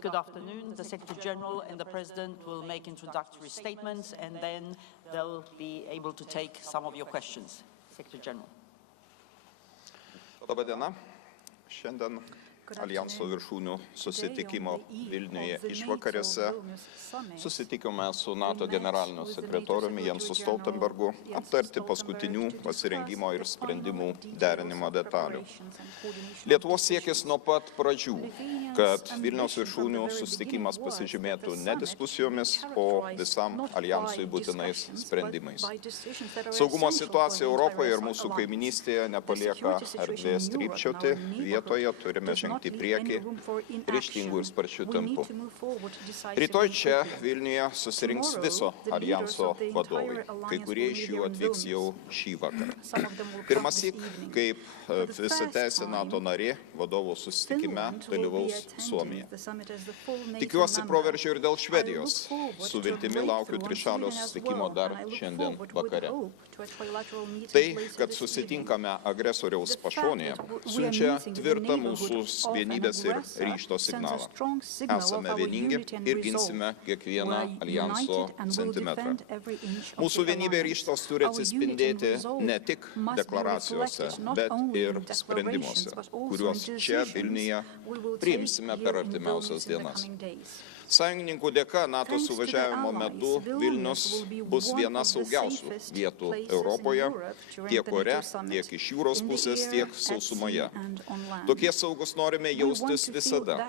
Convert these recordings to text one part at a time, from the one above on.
Good afternoon. The Secretary General and the President will make introductory statements, and then they'll be able to take some of your questions. Secretary General. Labą dieną. Šiandien Alijanso viršūnių susitikimo Vilniuje išvakarėse susitikome su NATO generaliniu sekretoriumi Jensu Stoltenbergu aptarti paskutinių pasirengimo ir sprendimų derinimo detalių. Lietuvos siekis nuo pat pradžių, kad Vilniaus viršūnių susitikimas pasižymėtų ne diskusijomis, o visam Alijansui būtinais sprendimais. Saugumo situacija Europoje ir mūsų kaiminystėje nepalieka erdvės trypčioti, vietoje turime žengti į priekį ryžtingų ir sparčių tempų. Rytoj čia Vilniuje susirinks viso Alijanso vadovai, kai kurie iš jų atvyks jau šį vakarą. Pirmąsyk, kaip visateisė NATO narė, vadovų susitikime dalyvaus Suomija. Tikiuosi proveržio ir dėl Švedijos. Su viltimi laukiu trišalio susitikimo dar šiandien vakare. Tai, kad susitinkame agresoriaus pašonėje, siunčia tvirtą mūsų vienybės ir ryžto signalą. Esame vieningi ir ginsime kiekvieną Alijanso centimetrą. Mūsų vienybė ir ryžtas turi atsispindėti ne tik deklaracijose, bet ir sprendimuose, kuriuos čia Vilniuje priimsime per artimiausias dienas. Sąjungininkų dėka NATO suvažiavimo metu Vilnius bus viena saugiausių vietų Europoje, tiek ore, tiek iš jūros pusės, tiek sausumoje. Tokie saugus norime jaustis visada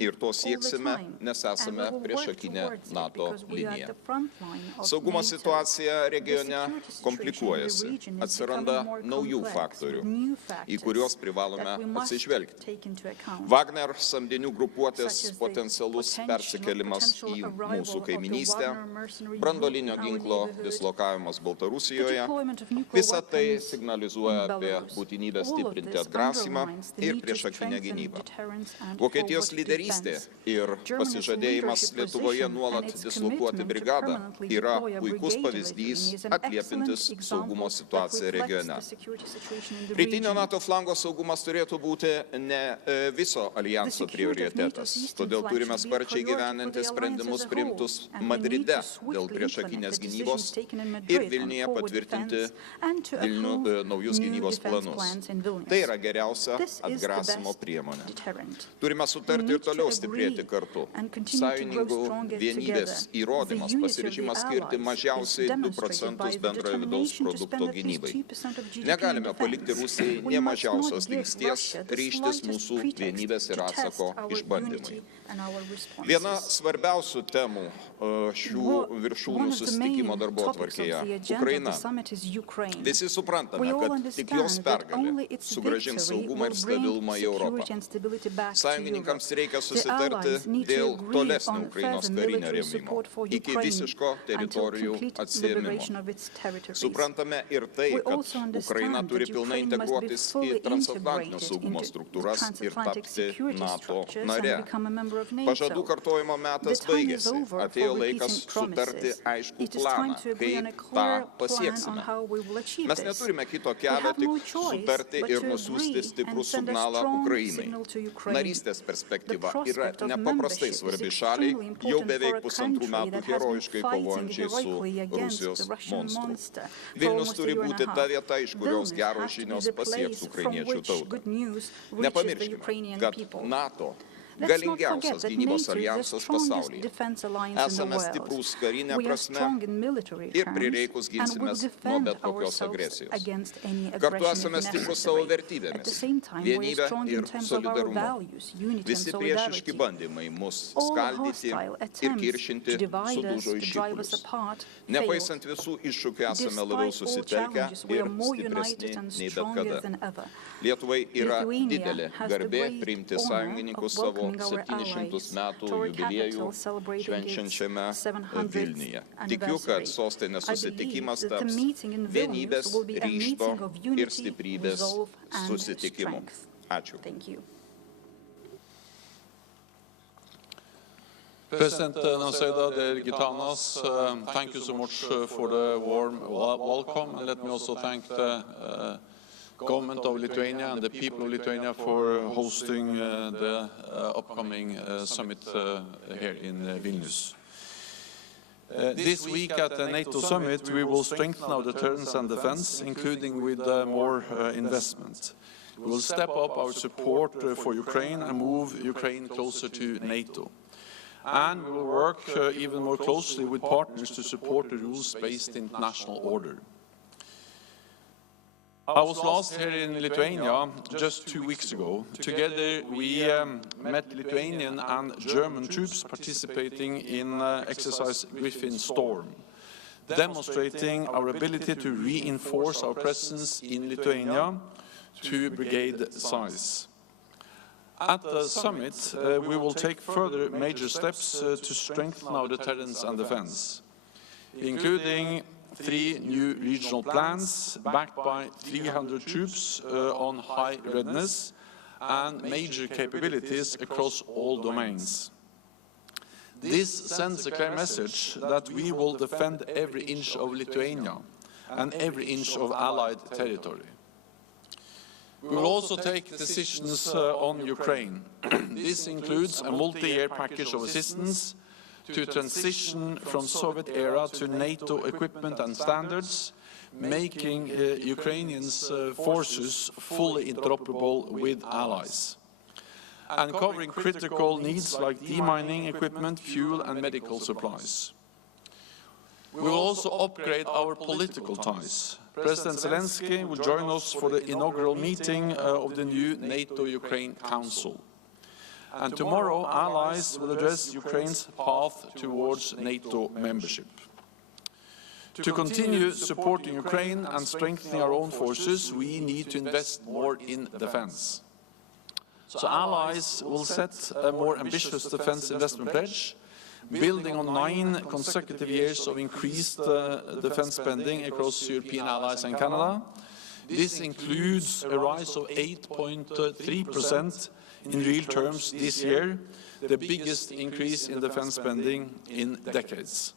ir to sieksime, nes esame priešakinė NATO linija. Saugumo situacija regione komplikuojasi, atsiranda naujų faktorių, į kuriuos privalome atsižvelgti. Wagner samdinių grupuotės potencialus persikėlimas į mūsų kaiminystę, branduolinio ginklo dislokavimas Baltarusijoje, visa tai signalizuoja apie būtinybę stiprinti atgrasymą ir priešakinę gynybą. Vokietijos lyderystė ir pasižadėjimas Lietuvoje nuolat dislokuoti brigadą yra puikus pavyzdys atliepintis saugumo situaciją regione. Rytinio NATO flango saugumas turėtų būti ne viso alijanso prioritetas, todėl turime sparčiai gyveninti sprendimus priimtus Madride dėl priešakinės gynybos ir Vilniuje patvirtinti naujus gynybos planus. Tai yra geriausia atgrasimo priemonė. Turime sutarti ir toliau stiprėti kartu. Sąjungininkų vienybės įrodymas pasiryžimas skirti mažiausiai 2 procentus bendrojo vidaus produkto gynybai. Negalime palikti Rusijai nė mažiausios dingsties ryžtis mūsų vienybės ir atsako išbandymai. Viena svarbiausių temų šių viršūnių susitikimo darbotvarkėje – Ukraina. Visi suprantame, kad tik jos pergalė sugrąžins saugumą ir stabilumą į Europą. Sąjungininkams reikia susitarti dėl tolesnio Ukrainos karinio rėmimo iki visiško teritorijų atsiėmimo. Suprantame ir tai, kad Ukraina turi pilnai integruotis į transatlantinio saugumo struktūras ir tapti NATO nare. Pažadų kartojimo metas baigėsi. Atėjo laikas sutarti aiškų planą, kaip tą pasieksime. Mes neturime kito kelio, tik sutarti ir nusiųsti stiprų signalą Ukrainai. Narystės perspektyva yra nepaprastai svarbi šaliai, jau beveik 1,5 metų herojiškai kovojančiai su Rusijos monstru. Vilnius turi būti ta vieta, iš kurios geros žinios pasieks ukrainiečių tautą. Nepamirškime, kad NATO galingiausias gynybos alijansas pasaulyje. Esame stiprūs karinė prasme ir prireikus ginsimės nuo bet kokios agresijos. Kartu esame stiprūs savo vertybėmis, vienybę ir solidarumą. Visi priešiški bandymai mus skaldyti ir kiršinti sudužo į šipulius. Nepaisant visų iššūkių esame labiau susitelkę ir stipresni nei bet kada. Lietuvai yra didelė garbė priimti sąjungininkus savo 700 metų jubiliejų švenčiančiame Vilniuje. Tikiu, kad sostinės susitikimas taps vienybės, ryžto ir stiprybės susitikimu. Ačiū. President Nauseda, dear Gitanas, thank you so much for the warm welcome. And let me also thank the government of Lithuania and the people of Lithuania for hosting the upcoming summit here in Vilnius. This week at the NATO summit, we will strengthen our deterrence and defense, including with more investment. We will step up our support for Ukraine and move Ukraine closer to NATO. And we will work even more closely with partners to support the rules-based international order. I was last here in Lithuania just 2 weeks ago. Together we met Lithuanian and German troops participating in exercise Griffin Storm, demonstrating our ability to reinforce our presence in Lithuania to brigade size. At the summit, we will take further major steps to strengthen our deterrence and defense, including 3 new regional plans backed by 300 troops on high readiness and major capabilities across all domains. This sends a clear message that we will defend every inch of Lithuania and every inch of Allied territory. We will also take decisions on Ukraine. This includes a multi-year package of assistance to transition from Soviet era to NATO equipment and standards, making Ukrainians' forces fully interoperable with allies, and covering critical needs like demining equipment, fuel and medical supplies. We will also upgrade our political ties. President Zelensky will join us for the inaugural meeting of the new NATO-Ukraine Council. And tomorrow, allies will address Ukraine's path towards NATO membership. To continue supporting Ukraine and strengthening our own forces, we need to invest more in defense. So allies will set a more ambitious defense investment pledge, building on 9 consecutive years of increased defense spending across European allies and Canada. This includes a rise of 8.3% in real terms this year, the biggest increase in defense spending in decades.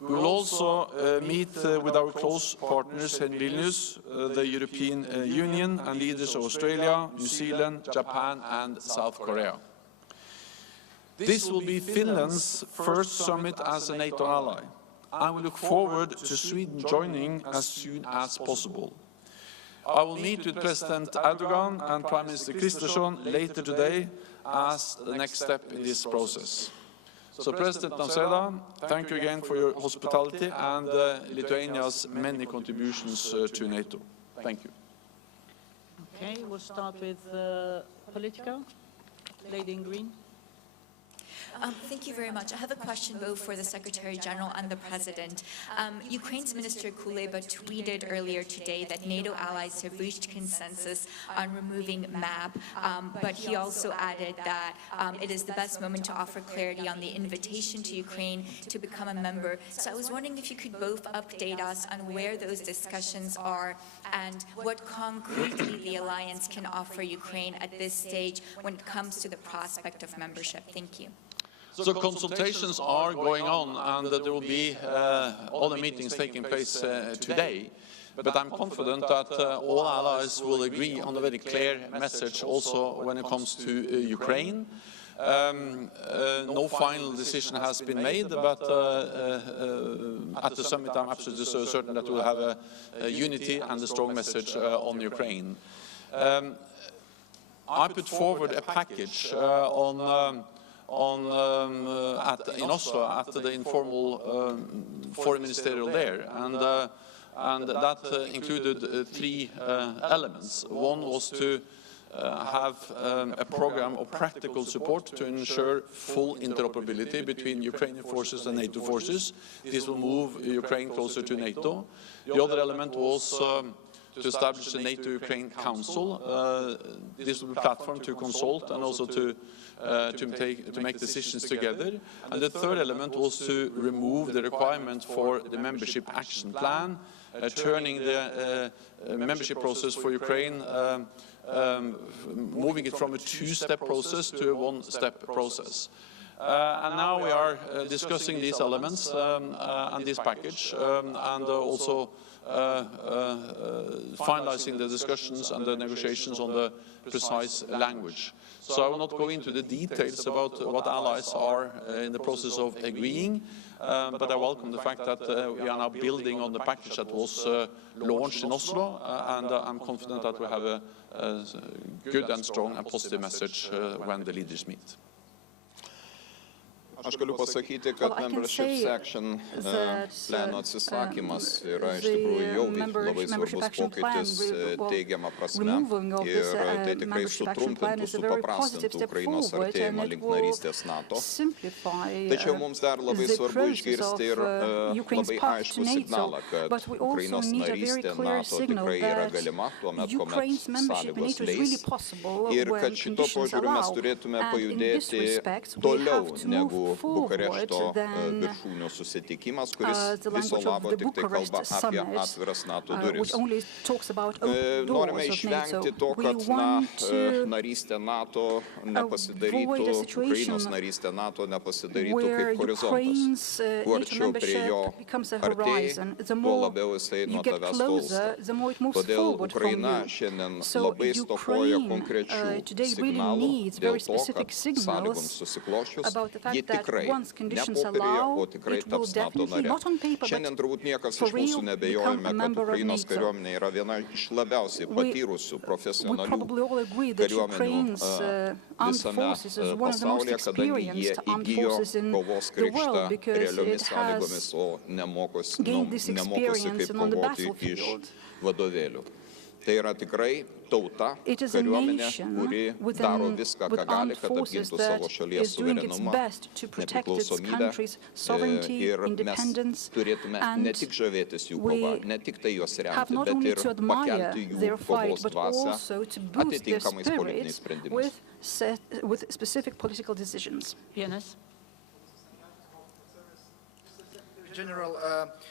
We will also meet with our close partners in Vilnius, the European Union, and leaders of Australia, New Zealand, Japan and South Korea. This will be Finland's first summit as a NATO ally, and we look forward to Sweden joining as soon as possible. I will meet with President Erdogan and Prime Minister Kristersson later today as the next step in this process. So President Nauseda, thank you again for your hospitality and Lithuania's many contributions to NATO. Thank you. Okay, we'll start with political. Lady in green. Thank you very much. I have a question both for the Secretary General and the President. Ukraine's Minister Kuleba tweeted earlier today that NATO allies have reached consensus on removing MAP, but he also added that it is the best moment to offer clarity on the invitation to Ukraine to become a member. So I was wondering if you could both update us on where those discussions are and what concretely the alliance can offer Ukraine at this stage when it comes to the prospect of membership. Thank you. So consultations are going on, and there will be other meetings taking place today. But I'm confident that all allies will agree on a very clear message also when it comes to Ukraine. No final decision has been made, but at the summit I'm absolutely certain that we'll have a unity and a strong message on Ukraine. I put forward a package in Oslo at the informal foreign ministerial there, and that included 3 elements. One was to have a program of practical support to ensure full interoperability between Ukrainian forces and NATO forces. This will move Ukraine closer to NATO. The other element was to establish a NATO-Ukraine Council. This will be a platform to consult and also to make decisions together. And the third element was to remove the requirement for the membership action plan, turning the membership process for Ukraine, moving it from a 2-step process to a 1-step process. And now we are discussing these elements and this package, and also finalizing the discussions and the negotiations on the precise language. So I will not go into the details about what allies are in the process of agreeing, but I welcome the fact that we are now building on the package that was launched in Oslo, and I'm confident that we have a good and strong and positive message when the leaders meet. Aš galiu pasakyti, kad membership section plano atsisakymas yra iš tikrųjų jau labai svarbus pokytis teigiama prasme ir tai tikrai sutrumpintų, supaprastintų Ukrainos artėjimą link narystės NATO. Tačiau mums dar labai svarbu išgirsti ir labai aiškų signalą, kad Ukrainos narystė NATO tikrai yra galima, tuomet, kuomet sąlygos leis, ir kad šito požiūriu mes turėtume pajudėti toliau negu Bukarešto viršūnių susitikimas, kuris viso labo tik tai kalba apie atviras NATO duris. Norime išvengti to, kad narystė NATO nepasidarytų, Ukrainos narystė NATO nepasidarytų kaip horizontas. Kuo arčiau prie jo artėji, tuo labiau jisai nuo tavęs tolsta. Todėl Ukraina šiandien labai stokoja konkrečių signalų dėl to, kad sąlygoms susiklošius, ji tikrai nepopierėje, o tikrai taps NATO nare. Šiandien turbūt niekas iš mūsų nebejojame, kad Ukrainos kariuomenė yra viena iš labiausiai patyrusių profesionalių kariuomenių visame pasaulyje, kadangi jie įgijo kovos krikštą realiomis sąlygomis, o nemokosi kaip kovoti iš vadovėlių. Tai yra tikrai tauta, kariuomenė, kuri daro viską, ką gali, kad apgintų savo šalies suverenumą, nepriklausomybę, ir mes turėtume ne tik žavėtis jų kovą, ne tik tai juos remti, bet ir pakelti jų kovos dvasią atitinkamais politiniais sprendimais. General,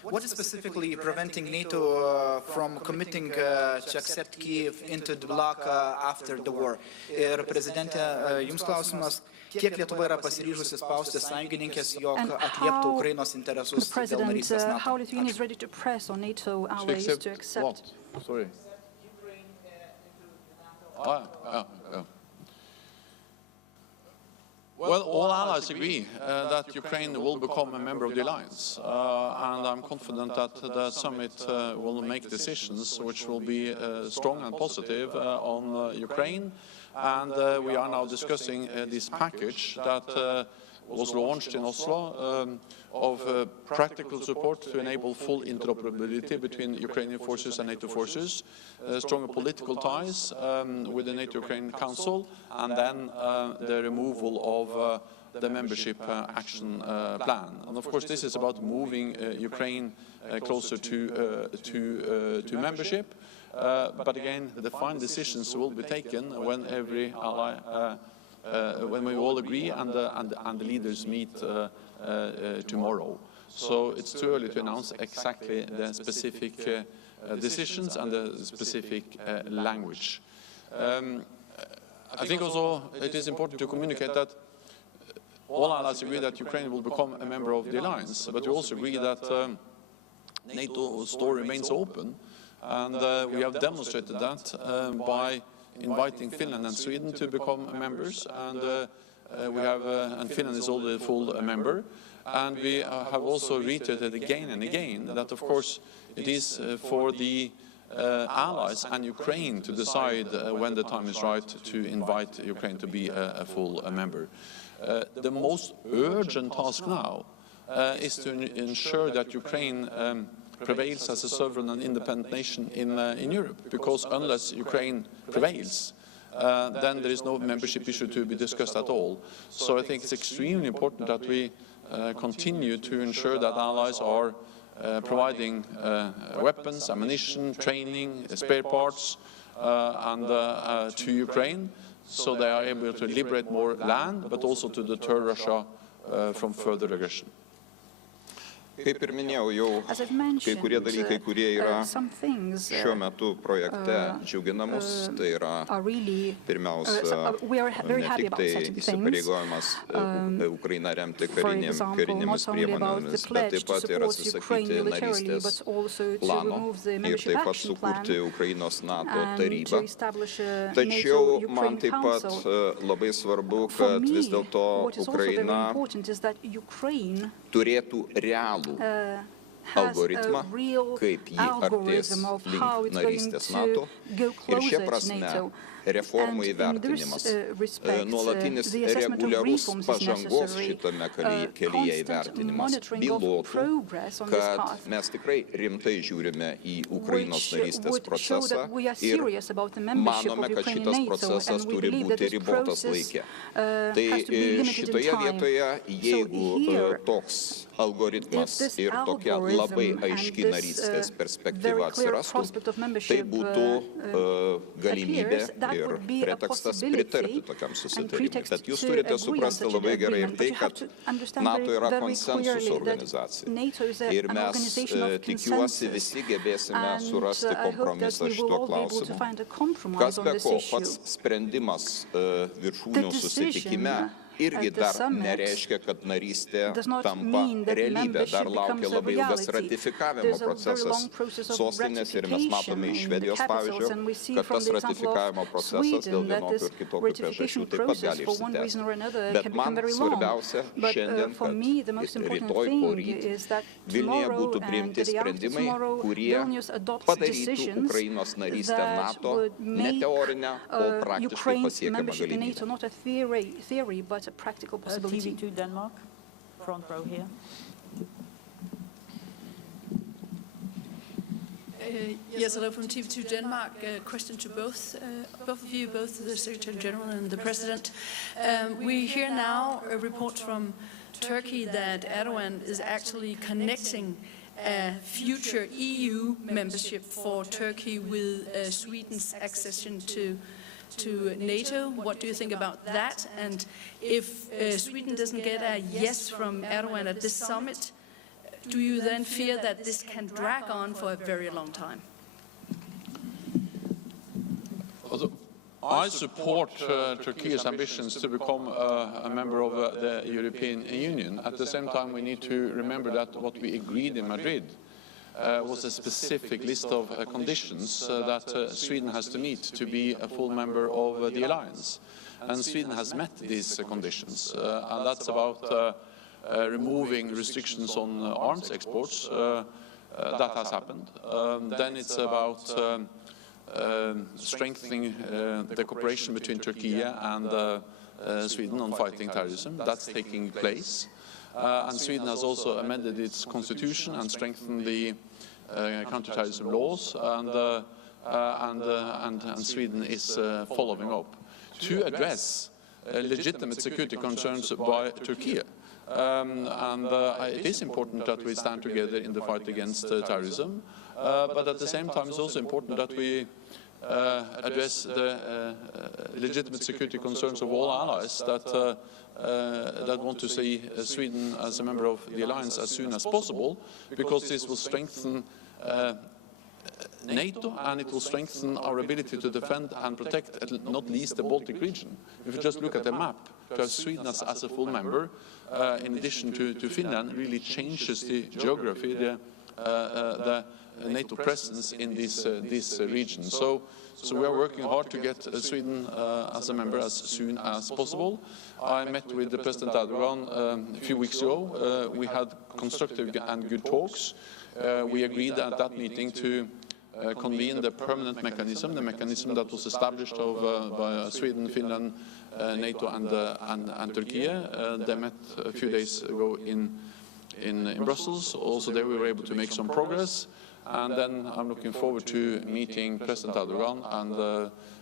what is specifically preventing NATO from committing to accept Kyiv into the bloc after the war? Ir prezidente, jums klausimas, kiek Lietuva yra pasiryžusi spausti sąjungininkės, jog atlieptų Ukrainos interesus dėl narystės NATO? How Lithuania is ready to press on NATO allies to accept? Sorry. Well, all allies agree that Ukraine will become a member of the alliance, and I'm confident that the summit will make decisions which will be strong and positive on Ukraine, and we are now discussing this package that was launched in Oslo of practical support to enable full interoperability between Ukrainian forces and NATO forces, stronger political ties with the NATO-Ukraine Council, and then the removal of the membership action plan. And of course this is about moving Ukraine closer to membership, but again the final decisions will be taken when every ally when we all agree and the leaders meet tomorrow. So it's too early to announce exactly the specific decisions and the specific language. I think also it is important to communicate that all allies agree that Ukraine will become a member of the alliance, but we also agree that NATO's door remains open, and we have demonstrated that by inviting Finland and Sweden to become members, and and Finland is already a full member. And we have also reiterated again and again that, of course, it is for the allies and Ukraine to decide when the time is right to invite Ukraine to be a full member. The most urgent task now is to ensure that Ukraine prevails as a sovereign and independent nation in Europe, because unless Ukraine prevails, then there is no membership issue to be discussed at all. So I think it's extremely important that we continue to ensure that allies are providing weapons, ammunition, training, spare parts to Ukraine, so they are able to liberate more land, but also to deter Russia from further aggression. Kaip ir minėjau, jau As I've kai mentioned, kurie dalykai, kurie yra some things šiuo metu projekte džiugina mus, tai yra are really, pirmiausia we are very ne happy tik about tai certain things. įsipareigojimas Ukrainą remti For example, karinėmis not only about the priemonėmis, bet pledge taip to pat ir support Ukraine atsisakyti militarily, narystės but also to plano remove the ir membership taip pat action plan sukurti Ukrainos NATO and to tarybą. establish a Tačiau man NATO-Ukraine taip pat Council. labai svarbu, For kad vis me, dėlto what is also very Ukraina important is that Ukraine turėtų realų has algoritmą, a real kaip jį artės algorithm of how link it's going narystės to NATO. go Ir šia closer to prasme NATO. reformų And in įvertinimas, this respect, nuolatinis the assessment of reguliarus reforms is pažangos necessary. šitame kelyje Constant įvertinimas monitoring of bylotų, progress on this kad path, mes tikrai rimtai žiūrime į Ukrainos which narystės would show procesą that we are ir serious about the membership manome, of kad Ukraine in šitas NATO, procesas and we turi believe that būti this ribotas process laike. has Tai to be limited in šitoje time. vietoje, jeigu So here, toks algoritmas if this ir tokia labai algorithm aiški and narystės this perspektyva very clear atsirastų, prospect of tai membership būtų galimybė appears, that ir would be a pretekstas possibility pritarti tokiam and susitarimui. pretext Bet jūs to turite agree on suprasti such labai an gerai ir agreement. tai, But you have kad to understand NATO yra very konsensus clearly that organizacija. NATO is Ir an mes, organization of tikiuosi, consensus. visi gebėsime And surasti I hope that kompromisą we will šituo all be able to klausimu. find a compromise Kas on be this ko, issue. pats sprendimas viršūnių The susitikime irgi at the dar summit nereiškia, kad narystė does not tampa mean that realybė. membership Dar laukia becomes a labai ilgas reality. ratifikavimo There's a very procesas long process of sostinėse ir mes matome iš ratification in the Švedijos capitals, and we pavyzdžio, see kad from tas the example ratifikavimo of procesas dėl Sweden that vienokių this ir kitokių ratification priežasčių taip pat process gali for one reason or another išsitęsti. Bet can man become very long. svarbiausia But šiandien, for me, the most kad important rytoj thing poryt is that Vilniuje tomorrow būtų and priimti the day after sprendimai, tomorrow, kurie Vilnius adopts padarytų decisions Ukrainos narystę that NATO would ne make teorinę, o praktiškai Ukraine's pasiekiamą membership in NATO galimybę. not a theory, but a practical possibility. TV2 Denmark, front row here. Yes, hello from TV2 Denmark. Question to both of you, both the Secretary General and the President. We hear now a report from Turkey that Erdogan is actually connecting a future EU membership for Turkey with Sweden's accession to NATO. What do you think about that? And if Sweden doesn't get a yes from Erdogan at this summit, do you then fear that this can drag on for a very long time? I support Turkey's ambitions to become a member of the European Union. At the same time, we need to remember that what we agreed in Madrid was a specific list of conditions that Sweden has to meet to be a full member of the alliance. And Sweden has met these conditions, and that's about removing restrictions on arms exports. That has happened. Then it's about strengthening the cooperation between Turkey and Sweden on fighting terrorism. That's taking place. And Sweden has also amended its constitution and strengthened the counter-terrorism laws, and Sweden is following up to address legitimate security concerns by Turkey. It is important that we stand together in the fight against terrorism, but at the same time it's also important that we address the legitimate security concerns of all allies that want to see Sweden as a member of the alliance as soon as possible, because this will strengthen NATO, and it will strengthen our ability to defend and protect, not least, the Baltic region. If you just look at the map, to have Sweden as a full member, in addition to Finland, really changes the geography, the NATO presence in this region. So we are working hard to get Sweden as a member as soon as possible. I met with the President Erdogan a few weeks ago. We had constructive and good talks. We agreed at that meeting to convene the permanent mechanism, the mechanism that was established by Sweden, Finland, NATO and Turkey. They met a few days ago in Brussels. Also there we were able to make some progress. And then I'm looking forward to meeting President Erdogan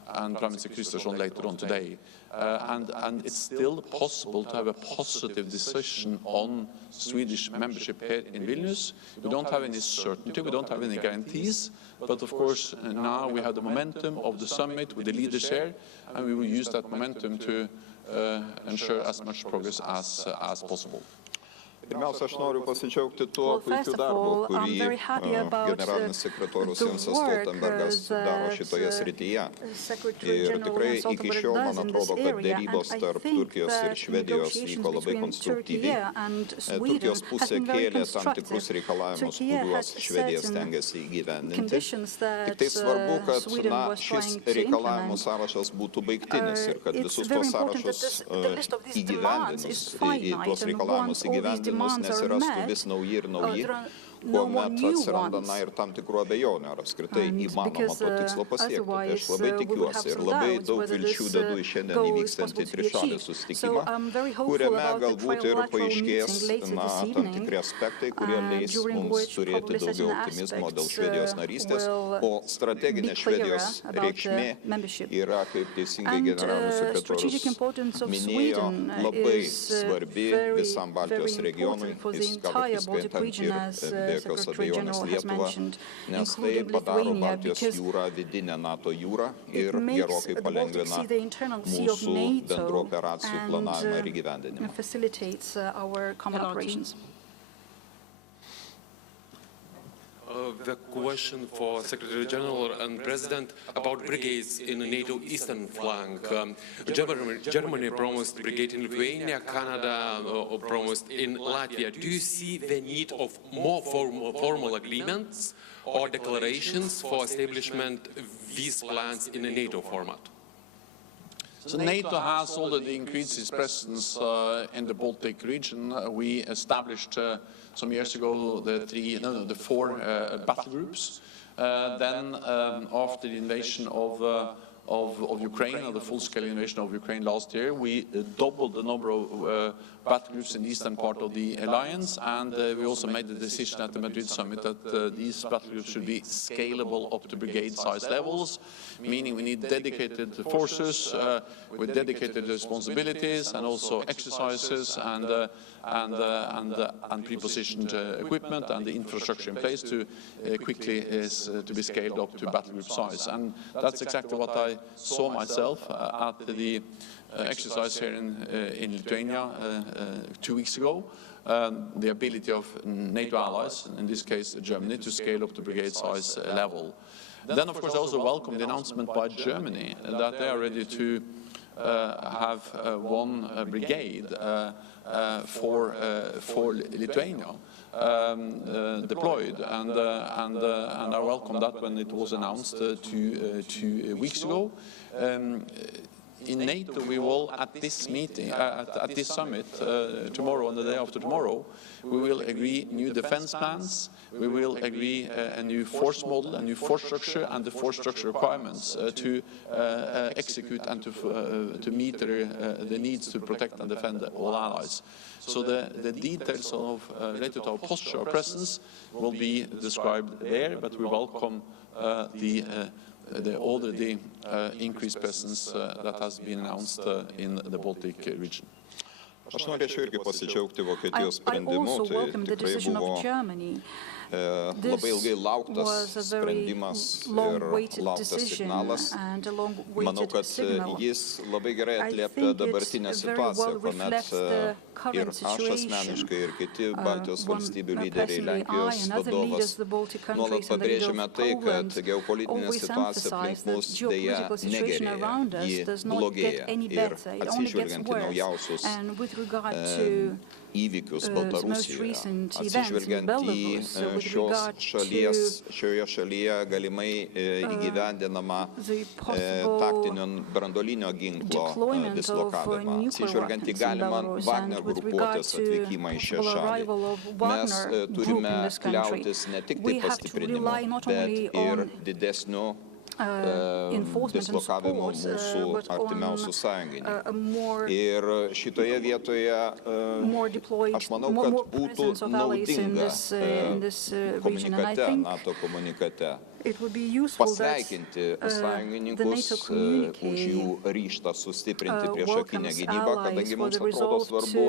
and Prime Minister Kristersson later on today. And it's still possible to have a positive decision on Swedish membership here in Vilnius. We don't have any certainty, we don't have any guarantees, but of course now we have the momentum of the summit with the leaders here, and we will use that momentum to ensure as much progress as possible. Pirmiausia, aš noriu pasidžiaugti tuo puikiu darbu, kurį generalinis sekretorius Stoltenbergas daro šitoje srityje. Ir tikrai iki šiol, man atrodo, kad dėrybos tarp Turkijos ir Švedijos vyko labai konstruktyviai. Turkijos pusė kėlė tam tikrus reikalavimus, kuriuos Švedija stengiasi įgyvendinti. Tik tai svarbu, kad šis reikalavimų sąrašas būtų baigtinis ir kad visus tos sąrašus įgyvendinus, į tuos reikalavimus įgyvendinus, nesirastų vis nauji ir nauji, kuomet atsiranda ir tam tikrų abejonių, ar apskritai įmanoma to tikslo pasiekti. Tai aš labai tikiuosi ir labai daug vilčių dedu į šiandien įvykstantį trišalį susitikimą, kuriame galbūt ir paaiškės tam tikri aspektai, kurie leis mums turėti daugiau optimizmo dėl Švedijos narystės, o strateginė Švedijos reikšmė yra, kaip teisingai generalinis sekretorius minėjo, labai svarbi visam Baltijos regionui, įskaitant ir be jokios abejonės Lietuvą, nes tai padaro Baltijos jūrą vidinę NATO jūrą ir gerokai palengvina mūsų bendrų operacijų planavimą ir įgyvendinimą. The question for Secretary General and President about brigades in the NATO eastern flank. Germany promised brigade in Lithuania, Canada promised in Latvia. Do you see the need of more formal agreements or declarations for establishment these plans in a NATO format? So NATO has already increased its presence in the Baltic region. We established some years ago the four battle groups. Then after the invasion of Ukraine, or the full-scale invasion of Ukraine last year, we doubled the number of battle groups in the eastern part of the alliance, and we also made the decision at the Madrid summit that these battle groups should be scalable up to brigade-size levels, meaning we need dedicated forces with dedicated responsibilities and also exercises and pre-positioned equipment and the infrastructure in place to quickly to be scaled up to battle group size. And that's exactly what I saw myself at the exercise here in Lithuania 2 weeks ago. The ability of NATO allies, in this case Germany, to scale up to brigade size level. Then, of course, I also welcome the announcement by Germany that they are ready to have one brigade for Lithuania deployed, and I welcome that when it was announced 2 weeks ago. In NATO, we will, at this meeting, at this summit, tomorrow and the day after tomorrow, we will agree new defense plans, we will agree a new force model, a new force structure, and the force structure requirements to execute and to meet the needs to protect and defend all allies. So the details of related to our posture, our presence, will be described there, but we welcome the already increased presence that has been announced in the Baltic region. Aš norėčiau irgi pasidžiaugti Vokietijos sprendimu, tai tikrai buvo labai ilgai lauktas sprendimas ir lauktas signalas. Manau, kad jis labai gerai atliepia dabartinę situaciją, kuomet ir aš asmeniškai ir kiti Baltijos valstybių lyderiai, Lenkijos vadovas, nuolat pabrėžiame tai, kad geopolitinė situacija aplink mus dėja negerėja, ji blogėja ir atsižvelgiant į naujausius įvykius Baltarusijoje, atsižvelgiant į šioje šalyje galimai įgyvendinamą taktinio branduolinio ginklo dislokavimą, atsižvelgiant į galimą Wagner grupuotės atvykimą į šią šalį. Mes turime kliautis ne tik tai pastiprinimu, bet ir didesniu dislokavimo mūsų artimiausių sąjungininkų. Ir šitoje vietoje aš manau, kad būtų naudinga komunikate, NATO komunikate it would be useful that pasveikinti the sąjungininkus NATO už communique jų ryžtą sustiprinti priešakinę welcomes gynybą, kadangi allies for mums the atrodo resolve svarbu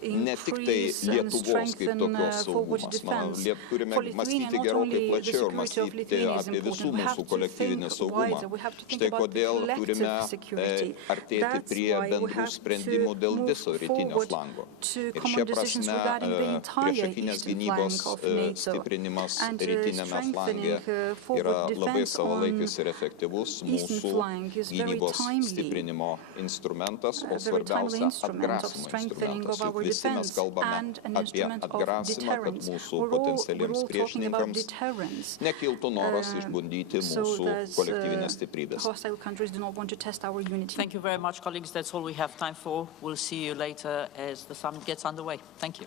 to ne tik tai increase and Lietuvos kaip strengthen tokios forward saugumas. defense. Turime For Lithuania, mąstyti not gerokai only the plačiau ir security of mąstyti Lithuania is apie visų important, we mūsų have to kolektyvinį think saugumą. wider, we have to think Štai about kodėl collective turime security. artėti That's prie why we bendrų have sprendimų to dėl move viso rytinio forward flango. to Ir common šia decisions prasme regarding the entire priešakinės eastern gynybos flank of NATO stiprinimas and rytinėme flange strengthening yra forward labai defense savalaikis on ir efektyvus eastern mūsų flank is very gynybos timely, stiprinimo instrumentas, o a very timely svarbiausia instrument of atgrasimo strengthening instrumentas. of Juk our visi mes defense kalbame and an apie instrument of atgrasimą, kad deterrence. mūsų We're potencialiems all talking about priešininkams deterrence. nekiltų noras išbandyti So mūsų that kolektyvinės stiprybės. hostile countries do not want to test our unity. Thank you very much, colleagues. That's all we have time for. We'll see you later as the summit gets underway. Thank you.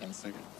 Thank you.